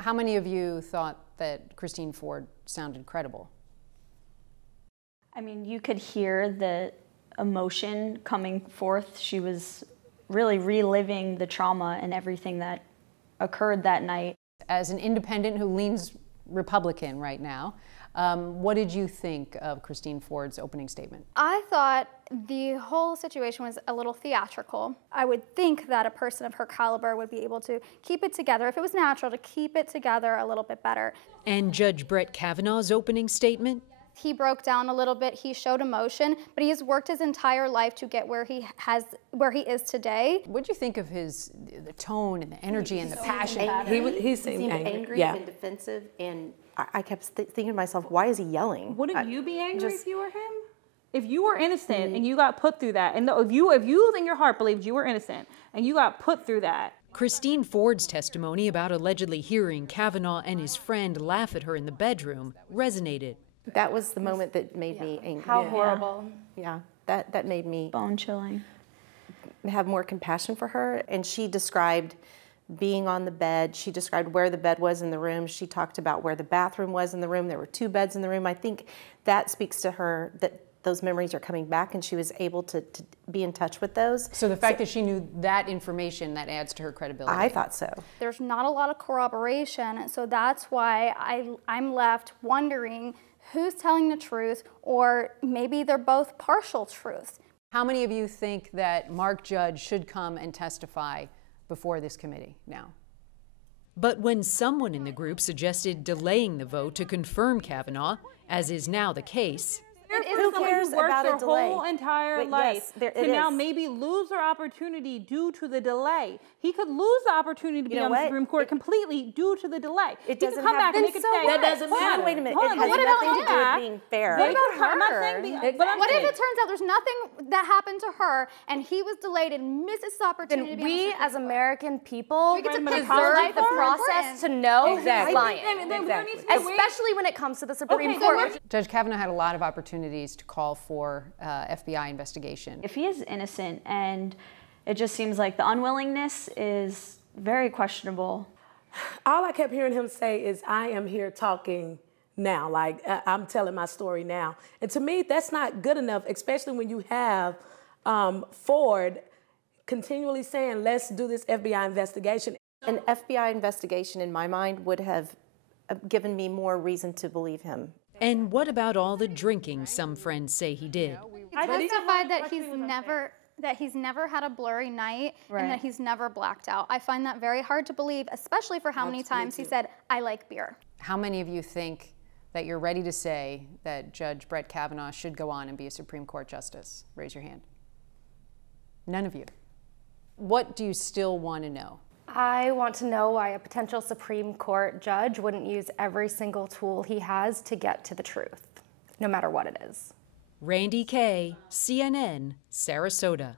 How many of you thought that Christine Ford sounded credible? I mean, you could hear the emotion coming forth. She was really reliving the trauma and everything that occurred that night. As an independent who leans Republican right now, what did you think of Christine Ford's opening statement? I thought the whole situation was a little theatrical. I would think that a person of her caliber would be able to keep it together, if it was natural, to keep it together a little bit better. And Judge Brett Kavanaugh's opening statement? He broke down a little bit, he showed emotion, but he has worked his entire life to get where he is today. What did you think of the tone and the energy and the passion? He seemed angry and defensive, and I kept thinking to myself, why is he yelling? Wouldn't you be angry if you were him? If you were innocent and you got put through that, and if you in your heart believed you were innocent and you got put through that. Christine Ford's testimony about allegedly hearing Kavanaugh and his friend laugh at her in the bedroom resonated. That was the moment that made me angry. How horrible. Yeah, that made me bone chilling. Have more compassion for her. And she described being on the bed. She described where the bed was in the room. She talked about where the bathroom was in the room. There were 2 beds in the room. I think that speaks to her that those memories are coming back, and she was able to be in touch with those. So the fact that she knew that information, that adds to her credibility. I thought so. There's not a lot of corroboration, so that's why I'm left wondering who's telling the truth, or maybe they're both partial truths. How many of you think that Mark Judge should come and testify before this committee now? But when someone in the group suggested delaying the vote to confirm Kavanaugh, as is now the case, Who cares about a delay? Their whole entire life to now maybe lose their opportunity due to the delay. He could lose the opportunity to be on the Supreme Court completely due to the delay. It doesn't come back and make it say that doesn't matter. Wait a minute. It has nothing to do with being fair. What if it turns out there's nothing that happened to her and he was delayed and missed his opportunity? Then we as American people deserve the process to know who's lying. Especially when it comes to the Supreme Court. Judge Kavanaugh had a lot of opportunities to call for FBI investigation. If he is innocent, and it just seems like the unwillingness is very questionable. All I kept hearing him say is, I am here talking now, like I'm telling my story now. And to me, that's not good enough, especially when you have Ford continually saying, let's do this FBI investigation. An FBI investigation, in my mind, would have given me more reason to believe him. And what about all the drinking some friends say he did? I testified that he's never had a blurry night and that he's never blacked out. I find that very hard to believe, especially for how many times he said, I like beer. How many of you think that you're ready to say that Judge Brett Kavanaugh should go on and be a Supreme Court justice? Raise your hand. None of you. What do you still want to know? I want to know why a potential Supreme Court judge wouldn't use every single tool he has to get to the truth, no matter what it is. Randy Kay, CNN, Sarasota.